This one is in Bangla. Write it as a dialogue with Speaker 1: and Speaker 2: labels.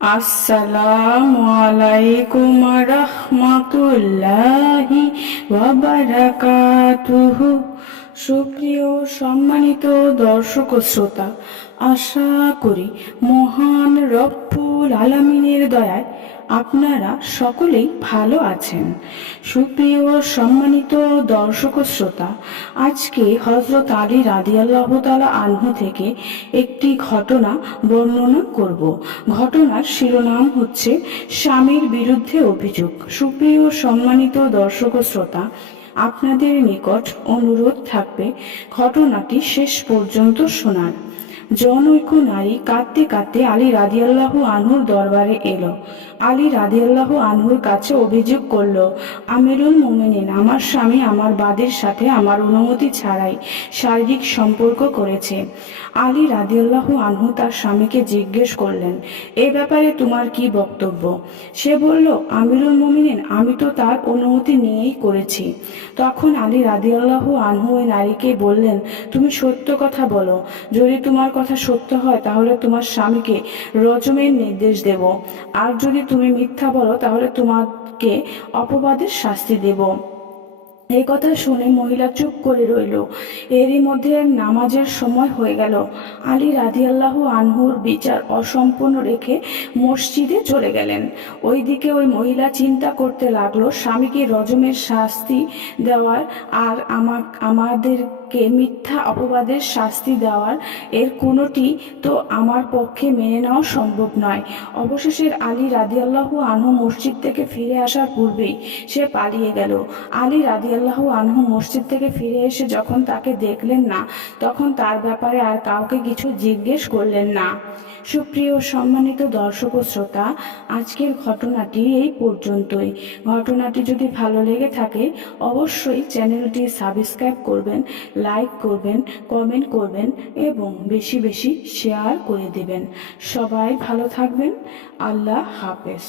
Speaker 1: আসসালামু আলাইকুম রহমতুল্লাহি ওয়াবারাকাতুহু সুপ্রিয় সম্মানিত দর্শক শ্রোতা আশা করি মহান রব্বুল আলামিনের দয়ায় আপনারা সকলেই ভালো আছেন। সুপ্রিয় সম্মানিত দর্শক শ্রোতা, আজকে হজরত আলী রাদিয়াল্লাহ তালা আনহু থেকে একটি ঘটনা বর্ণনা করব। ঘটনার শিরোনাম হচ্ছে স্বামীর বিরুদ্ধে অভিযোগ। সুপ্রিয় সম্মানিত দর্শক শ্রোতা, আপনাদের নিকট অনুরোধ থাকবে ঘটনাটি শেষ পর্যন্ত শোনার। জনৈক নারী কাঁদতে কাঁদতে আলী রাদিয়াল্লাহ আনহুর দরবারে এলো। আলী রাদিয়াল্লাহ আনহুর কাছে অভিযোগ করল, আমিরুল মোমেনিন, আমার স্বামী আমার বাদের সাথে আমার অনুমতি ছাড়াই শারীরিক সম্পর্ক করেছে। আলী রাদিয়াল্লাহ আনহু তার স্বামীকে জিজ্ঞেস করলেন, এ ব্যাপারে তোমার কি বক্তব্য? সে বলল, আমিরুল মোমিনিন, আমি তো তার অনুমতি নিয়েই করেছি। তখন আলী রাদিয়াল্লাহু আনহু ওই নারীকে বললেন, তুমি সত্য কথা বলো। যদি তোমার কথা সত্য হয়, তাহলে তোমার স্বামীকে রজমের নির্দেশ দেব। আর যদি তুমি মিথ্যা বলো, তাহলে তোমাকে অপবাদের শাস্তি দেব। এই কথা শুনে মহিলা চুপ করে রইল। এরই মধ্যে নামাজের সময় হয়ে গেল। আলী রাদিয়াল্লাহু আনহুর বিচার অসম্পূর্ণ রেখে মসজিদে চলে গেলেন। ওইদিকে ওই মহিলা চিন্তা করতে লাগল, স্বামীকে রজমের শাস্তি দেওয়ার আর আমা আমাদেরকে মিথ্যা অপবাদের শাস্তি দেওয়ার এর কোনোটি তো আমার পক্ষে মেনে নেওয়া সম্ভব নয়। অবশেষে আলী রাদিয়াল্লাহু আনহু মসজিদ থেকে ফিরে আসার পূর্বেই সে পালিয়ে গেল। আলী রাদিয়াল্লাহু আনহু মসজিদ থেকে ফিরে এসে যখন তাকে দেখলেন না, তখন তার ব্যাপারে আর কাউকে কিছু জিজ্ঞেস করলেন না। সুপ্রিয় সম্মানিত দর্শক ও শ্রোতা, আজকের ঘটনাটি এই পর্যন্তই। ঘটনাটি যদি ভালো লেগে থাকে, অবশ্যই চ্যানেলটি সাবস্ক্রাইব করবেন, লাইক করবেন, কমেন্ট করবেন এবং বেশি বেশি শেয়ার করে দেবেন। সবাই ভালো থাকবেন। আল্লাহ হাফেজ।